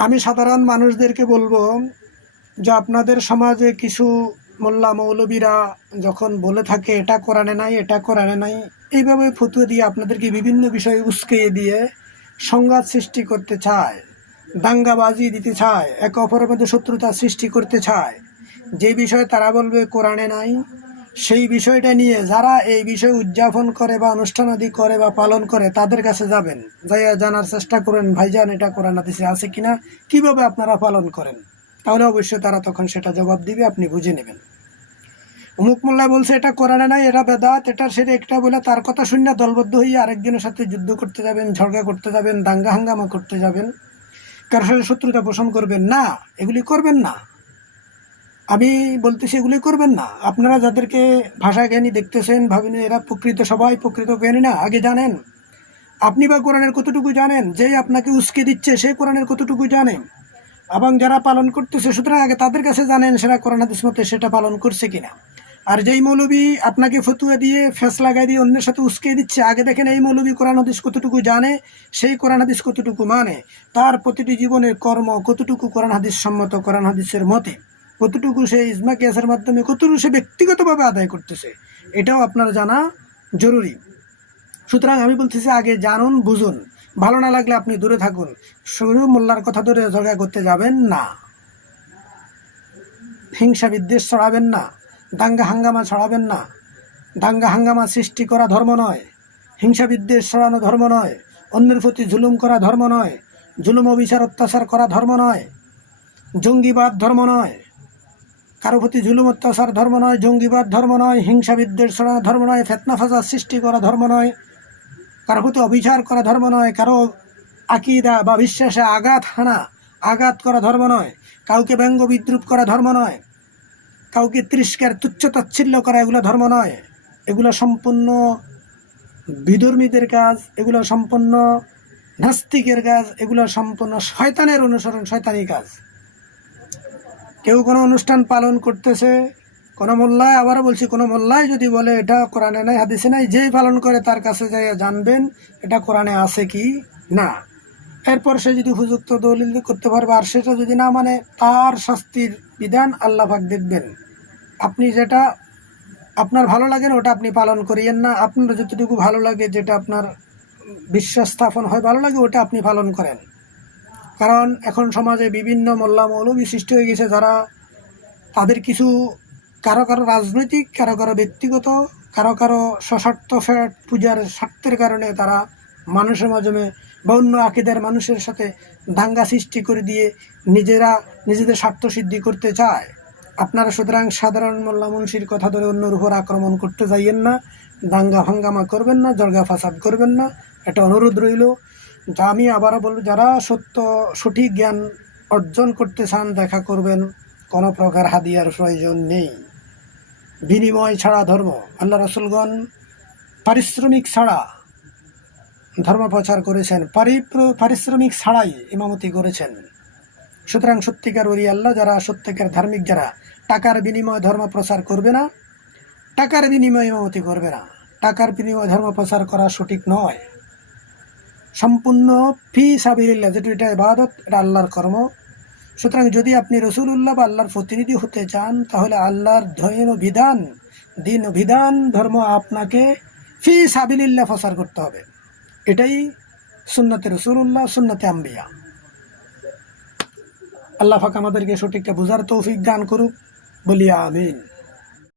আমি সাধারণ মানুষদেরকে বলব যে আপনাদের সমাজে কিছু মোল্লা মৌলবীরা যখন বলে থাকে, এটা কোরআনে নাই, এটা কোরআনে নাই, এইভাবে ফতুয়া দিয়ে আপনাদেরকে বিভিন্ন বিষয়ে উস্কিয়ে দিয়ে সংঘাত সৃষ্টি করতে চায়, দাঙ্গাবাজি দিতে চায়, একে অপরের মধ্যে শত্রুতা সৃষ্টি করতে চায়। যে বিষয়ে তারা বলবে, কোরআনে নাই সেই বিষয়টা নিয়ে যারা এই বিষয় উদযাপন করে বা অনুষ্ঠানাদি করে বা পালন করে, তাদের কাছে যাবেন। যাইয়া জানার চেষ্টা করেন, ভাইজান, এটা কোরআন হাদিসে আছে কিনা? কীভাবে আপনারা পালন করেন? তাহলে অবশ্যই তারা তখন সেটা জবাব দিবে, আপনি বুঝে নেবেন। অমুক মোল্লা বলছে, এটা কোরআনে নাই, এটা বেদাত, এটা সেটা একটা বলে তার কথা শুনে দলবদ্ধ হয়ে আরেকজনের সাথে যুদ্ধ করতে যাবেন, ঝগড়া করতে যাবেন, দাঙ্গা হাঙ্গামা করতে যাবেন। কারোর সাথে শত্রুতা পোষণ করবেন না, এগুলি করবেন না। আমি বলতেছি এগুলি করবেন না। আপনারা যাদেরকে ভাষা জ্ঞানী দেখতেছেন ভাবেন এরা প্রকৃত সবাই প্রকৃত জ্ঞানী না, আগে জানেন। আপনি বা কোরআনের কতটুকু জানেন, যেই আপনাকে উস্কে দিচ্ছে সে কোরআনের কতটুকু জানেন এবং যারা পালন করতেছে, সুতরাং আগে তাদের কাছে জানেন সেটা কোরআন হাদিস মতে সেটা পালন করছে কিনা। আর যেই মৌলবী আপনাকে ফতুয়া দিয়ে, ফেস লাগাই দিয়ে অন্যের সাথে উস্কে দিচ্ছে, আগে দেখেন এই মৌলবী কোরআন হাদিস কতটুকু জানে, সেই কোরআন হাদিস কতটুকু মানে। তার প্রতিটি জীবনের কর্ম কতটুকু কোরআন হাদিস সম্মত কোরআন হাদিসের মতে। কতটুকু সে ইজমা কেসের মাধ্যমে, কতটুকু সে ব্যক্তিগতভাবে আদায় করতেছে, এটাও আপনার জানা জরুরি। সুতরাং আমি বলতেছি, আগে জানুন, বুঝুন। ভালো না লাগলে আপনি দূরে থাকুন। শুরু মোল্লার কথা ধরে ঝগড়া করতে যাবেন না। হিংসা বিদ্বেষ ছড়াবেন না। দাঙ্গা হাঙ্গামা ছড়াবেন না। দাঙ্গা হাঙ্গামা সৃষ্টি করা ধর্ম নয়। হিংসা বিদ্বেষ ছড়ানো ধর্ম নয়। অন্যের প্রতি জুলুম করা ধর্ম নয়। জুলুম, অবিচার, অত্যাচার করা ধর্ম নয়। জঙ্গিবাদ ধর্ম নয়। কারও প্রতি জুলুম, অত্যাচার, ধর্ম নয়, জঙ্গিবাদ ধর্ম নয়, হিংসা, বিদ্বেষ ধর্ম নয়, ফেতনা ফাজার সৃষ্টি করা ধর্ম নয়, কারও প্রতি অবিচার করা ধর্ম নয়, কারও আকিদা বা বিশ্বাসে আঘাত হানা, আঘাত করা ধর্ম নয়, কাউকে ব্যঙ্গ বিদ্রুপ করা ধর্ম নয়, কাউকে তিরস্কার, তুচ্ছ তাচ্ছিল্য করা এগুলো ধর্ম নয়, এগুলো সম্পূর্ণ বিধর্মীদের কাজ, এগুলো সম্পূর্ণ নাস্তিকের কাজ, এগুলো সম্পূর্ণ শয়তানের অনুসরণ, শয়তানি কাজ। কেউ কোনো অনুষ্ঠান পালন করতেছে, কোনো মোল্লায়, আবারও বলছি, কোনো মোল্লায় যদি বলে, এটা কোরআনে নাই, হাদিসে নাই, যেই পালন করে তার কাছে যাই জানবেন, এটা কোরআনে আছে কি? না। এরপর সে যদি উপযুক্ত দলিল করতে পারবে, আর সেটা যদি না মানে তার শাস্তির বিধান আল্লাহ পাক দেখবেন। আপনি যেটা আপনার ভালো লাগে না, ওটা আপনি পালন করিয়েন না। আপনার যতটুকু ভালো লাগে, যেটা আপনার বিশ্বাস স্থাপন হয়, ভালো লাগে, ওটা আপনি পালন করেন। কারণ এখন সমাজে বিভিন্ন মোল্লা মৌলবী সৃষ্টি হয়ে গেছে যারা তাদের কিছু কারও কারও রাজনৈতিক, কারও কারও ব্যক্তিগত, কারও কারও সশর্ত ফ্যাট পূজার স্বার্থের কারণে তারা মানুষের মাধ্যমে বা অন্য আকিদের মানুষের সাথে দাঙ্গা সৃষ্টি করে দিয়ে নিজেরা নিজেদের স্বার্থ সিদ্ধি করতে চায়। আপনারা সুতরাং সাধারণ মোল্লা মুন্সির কথা ধরে অন্যর উপর আক্রমণ করতে যাইয়েন না, দাঙ্গা হাঙ্গামা করবেন না, জর্গা ফাসাদ করবেন না, এটা অনুরোধ রইল। যা আমি আবারও বলব, যারা সত্য, সঠিক জ্ঞান অর্জন করতে চান, দেখা করবেন। কোনো প্রকার হাদিয়ার প্রয়োজন নেই। বিনিময় ছাড়া ধর্ম। আল্লাহ রসুলগণ পারিশ্রমিক ছাড়া ধর্ম প্রচার করেছেন। পারিশ্রমিক ছাড়াই ইমামতি করেছেন। সুতরাং সত্যিকার ওরি আল্লাহ যারা সত্যিকার ধার্মিক, যারা টাকার বিনিময়ে ধর্ম প্রচার করবে না, টাকার বিনিময়ে ইমামতি করবে না। টাকার বিনিময়ে ধর্ম প্রচার করা সঠিক নয়। সম্পূর্ণ ফি সাবিল্লা যেটা এটা ইবাদত, এটা আল্লাহর কর্ম। সুতরাং যদি আপনি রসুল্লাহ বা আল্লাহর প্রতিনিধি হতে চান, তাহলে আল্লাহর ধৈন বিধান, দিন বিধান ধর্ম আপনাকে ফি সাবিল্লা প্রচার করতে হবে। এটাই সুন্নতে রসুল্লাহ সুন্নতে আম্বিয়া। আল্লাহ ফাক আমাদেরকে সঠিকটা বোঝার তৌফিক দান করুক। বলি আমিন।